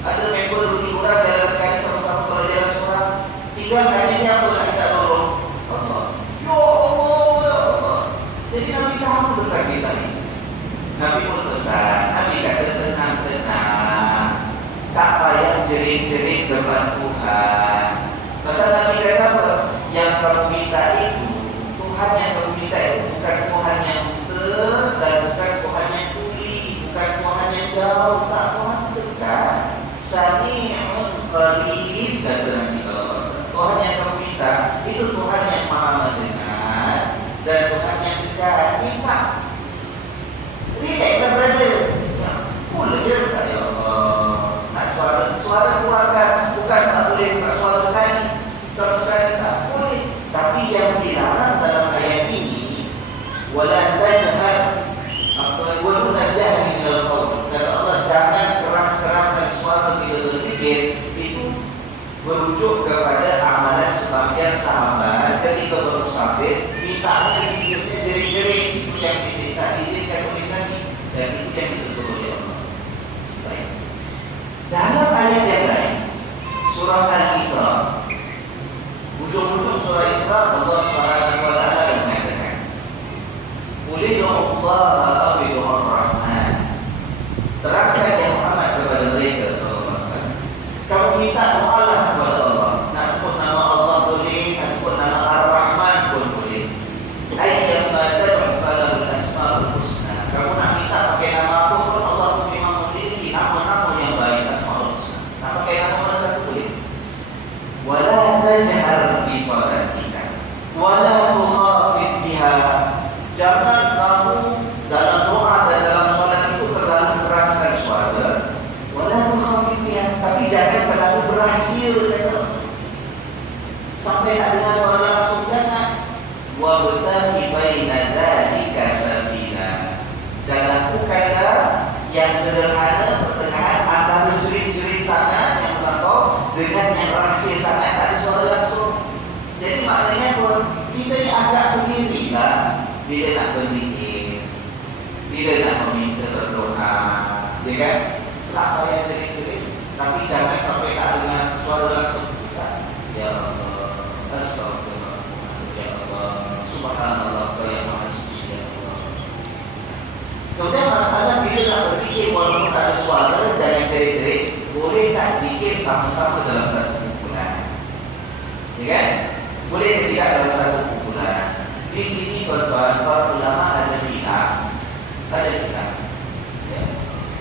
Ada member liburan jalan sekali sama-sama, kalau jalan seorang tinggal hanya siapa yang kita tolong? Allah. Ya Allah, ya Allah. Jadi Nabi tahu tentang kisah ini. Nabi pun pesan, Nabi kata tenang-tenang, tak payah jerit-jerit depan Tuhan. Pasal Nabi kata apa? Yang kamu minta itu, Tuhan yang kamu minta itu bukan Tuhan yang buta dan bukan Tuhan yang tuli, bukan Tuhan yang jauh, tak, Tuhan dekat. Sami'un qarib, kata Nabi sallallahu alaihi wasallam. Tuhan yang kamu minta itu Tuhan yang Maha mendengar dan Tuhan yang dekat. Minta. Relax lah brother. Boleh je tak, ya Allah. Nak suara keluarkan, bukan tak boleh tak suara sekali. Suara sekali tak boleh. Tapi yang dilarang dalam ayat ini, wala tajhar wala tajhar minal qaul. Kata Allah, jangan keras-keraskan suara bila berzikir. Itu merujuk kepada amalan sebagian sahabat ketika bermusafir, minta zikirnya jerit-jerit. Itu yang tidak diizinkan oleh Nabi dan itu yang ditegur oleh Allah. Baik. Dalam ayat yang lain, surah Al-Isra, ujung-ujung surah Isra, Allah Subhanahu wa taala mengatakan, "Qul Allah bidu'ar rahman." Terangkan ya Muhammad kepada mereka sallallahu alaihi wasallam. Kamu minta doalah kepada Allah. Nak sebut nama Allah boleh, nak sebut nama Ar-Rahman pun boleh. Ayyam tad'u falahul asmaul husna. Kamu nak minta pakai nama apa pun, Allah pun memang memiliki nama-nama yang baik, asmaul husna. Nak pakai nama mana satu boleh. Wala tajhar bi salatika wala tukhafit biha. Jangan kamu dalam doa dan dalam solat itu terlalu keraskan suara. Wala tukhafit biha, tapi jangan terlalu berhasil sampai tak dengar suara langsung, jangan. Wa btaqi baina dzalika sabila. Dan lakukanlah yang sederhana, pertengahan antara jerit-jerit sangat yang melampau dengan yang rahsia sangat tak ada suara langsung. Jadi maknanya pun kita ni agak sendirilah bila nak berzikir, bila nak meminta berdoa, ya kan? Tak payah jerit-jerit, tapi jangan sampai tak dengar suara langsung. Ya Allah, astagfirullah, ya Allah, subhanallah, ya Maha Suci, ya Allah. Kemudian masalah bila nak berzikir walaupun tak ada suara dan yang jerit-jerit, boleh tak zikir sama-sama dalam satu kumpulan? Ya kan? Boleh ke tidak dalam satu kumpulan? Di sini tuan-tuan, para ulama ada bilang, ya.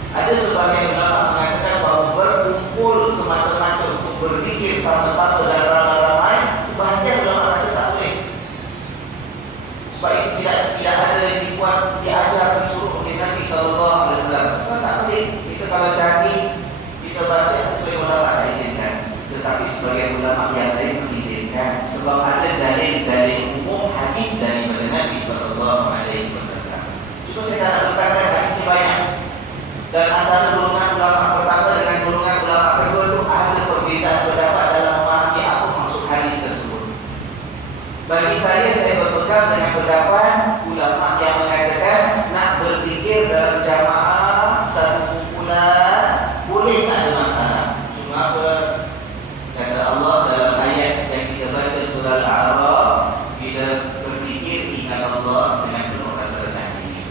Ada sebagian ulama mengatakan bahawa berkumpul semata-mata untuk berzikir sama-sama dan ramai-ramai, sebahagian ulama kata tak boleh. Sebab itu tidak ada yang dibuat, diajar, disuruh oleh Nabi sallallahu alaihi wasallam. Sebab tak boleh. Kita kalau cari, kita baca sebagai ulama tak izinkan. Tetapi sebagai ulama yang lain mengizinkan. Sebab ada dalil-dalil umum hadis daripada Nabi sallallahu alaihi wasallam. Cuma saya tak nak letakkan hadisnya banyak. Dan antara golongan ulama pertama dengan golongan ulama kedua itu ada perbezaan pendapat dalam memahami apa maksud hadis tersebut. Bagi saya berpegang dengan pendapat ulama yang mengatakan nak berzikir dalam jamaah satu kumpulan boleh, tak ada masalah. Cuma apa kata Allah dalam ayat yang kita baca surah Al-A'raf, bila berzikir ingat Allah dengan penuh rasa rendah diri.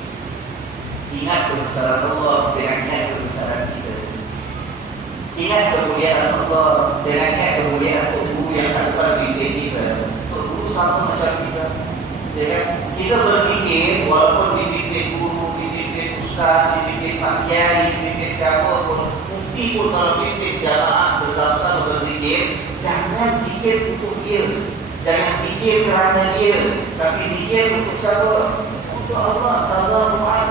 Ingat kebesaran Allah dengan ingat kebesaran kita. Ingat kemuliaan Allah dengan ingat kemuliaan guru yang tak dapat bimbing kita. Guru sama macam kita. Ya kan? Kita berzikir walaupun dibimbing guru, dibimbing ustaz, dibimbing pak kiai, dibimbing siapa pun, mufti pun kalau bimbing jamaah bersama-sama berzikir, jangan zikir untuk dia. Jangan zikir kerana dia, tapi zikir untuk siapa? Untuk Allah. Tadarruan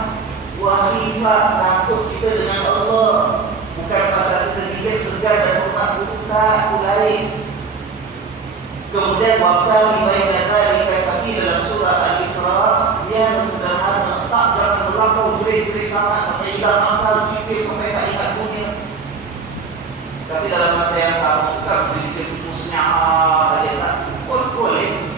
wa khifah, takut kita dengan Allah. Bukan pasal kita zikir segar dan hormat guru, tak, itu lain. Kemudian waktu baina dzalika sabil dalam surah Al-Isra, dia sederhana, tak, jangan berlaku jerit-jerit sama sampai hilang akal zikir sampai tak ingat dunia. Tapi dalam masa yang sama juga mesti zikir khususnya aja tak boleh.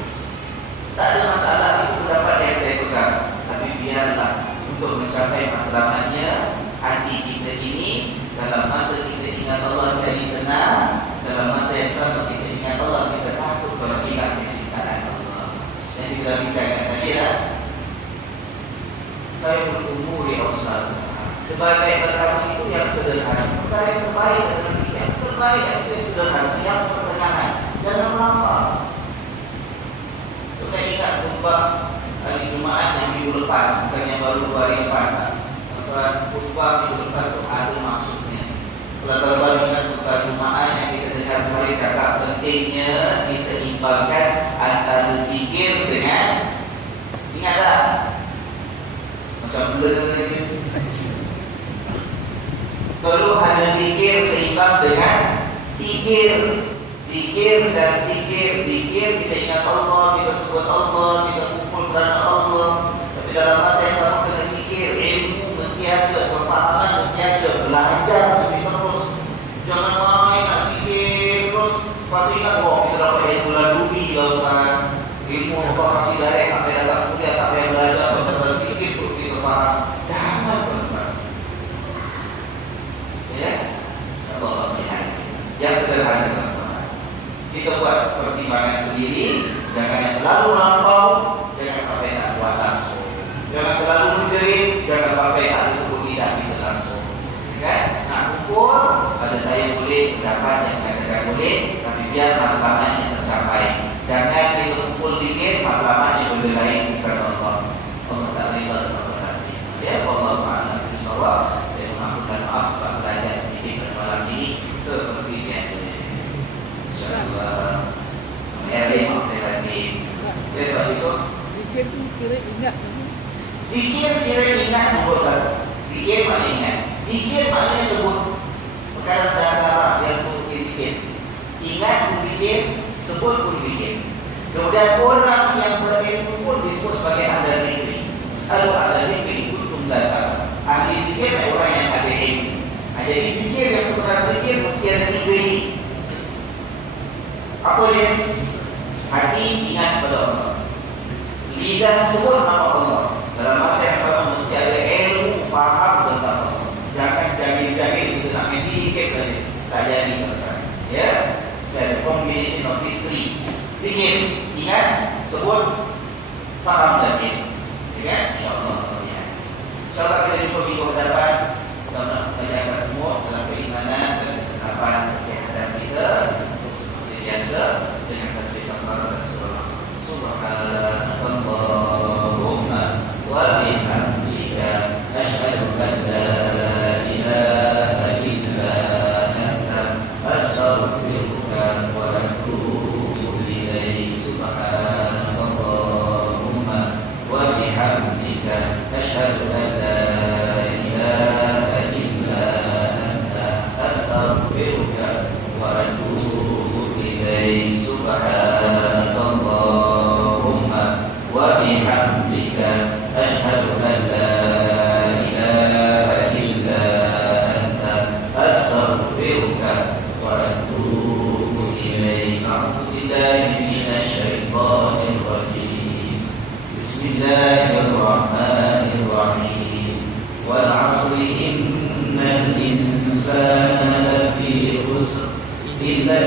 Tak ada masalah, itu pendapat yang saya pegang. Tapi biarlah untuk mencapai matlamatnya hati kita ini dalam masa kita ingat Allah sebagai berkamu itu yang sederhana. Perkara yang terbaik adalah yang terbaik itu yang sederhana, yang pertengahan. Jangan melampau. Kita ingat khutbah hari Jumaat yang minggu lepas, bukan yang baru 2 hari lepas. Khutbah minggu lepas itu ada maksudnya. Kalau ingat khutbah Jumaat yang kita dengar kemarin cakap pentingnya diseimbangkan antara zikir dengan, ingat tak? Macam blur. Perlu ada zikir seimbang dengan fikir. Zikir dan fikir. Zikir kita ingat Allah, kita sebut Allah, kita kumpul kerana Allah. Tapi dalam masa yang sama kena fikir, ilmu mesti ada, pemahaman mesti ada, belajar mesti terus. Jangan main nak zikir terus. Lepas ingat, kita dapat ilmu laduni kalau sekarang. Ilmu apa kasih direct, tak payah datang kuliah, tak payah belajar pasal zikir pun kita faham. Jangan tuan-tuan. Ya, Allah lihat. Yang sederhana teman-teman. Kita buat pertimbangan sendiri. Jangan yang terlalu lampau. Jangan sampai nak buat langsung. Jangan terlalu menjerit. Jangan sampai ada sebut tidak kita langsung. Kan? Nak ukur, pada saya boleh dapat yang katakan boleh. Tapi biar matlamatnya tercapai. Jangan kita ukur zikir matlamatnya benda lain bukan Allah. Allah tak riba teman-teman. Ya, Allah Ta'ala insyaAllah. Saya mengampurkan maaf sebab belajar sedikit pada malam ini seperti biasanya. InsyaAllah. Terima kasih lagi. Ya, Pak Yusuf. Zikir tu kira ingat. Zikir kira ingat nombor 1. Zikir maknanya ingat. Zikir maknanya sebut. Perkara antara yang pun zikir. Ingat pun zikir, sebut pun zikir. Kemudian orang yang berilmu pun disebut sebagai ahli zikir. Selalu ahli zikir kuntum datang. Ahli zikir adalah orang yang ada ilmu. Jadi zikir yang sebenarnya zikir mesti ada 3 ini. Apa dia? Hati ingat pada Allah. Lidah sebut nama Allah. Dalam masa yang sama mesti ada ilmu, faham tentang Allah. Jangan jahil-jahil kita nak main zikir saja. Tak jadi tuan-tuan. Ya, saya combination of these 3. Zikir, ingat, sebut, faham dan ilmu. Ya, insyaAllah. InsyaAllah kita jumpa minggu hadapan. Kita menjaga umur dalam keimanan dan harapan kesihatan kita untuk seperti biasa dengan tasbih kafarah dan surah Subhanallahumma wa bihamdika asyhadu an la ilaha illa anta astaghfiruka wa atubu ilaik. Subhanallahumma wa bihamdika asyhadu an la Subhanallahumma wa bihamdika asyhadu an la ilaha illa anta astaghfiruka wa atubu ilaik. A'udzu billahi minasy syaithanir rajim. Bismillahirrahmanirrahim. Wal 'asri innal insana lafi khusr illa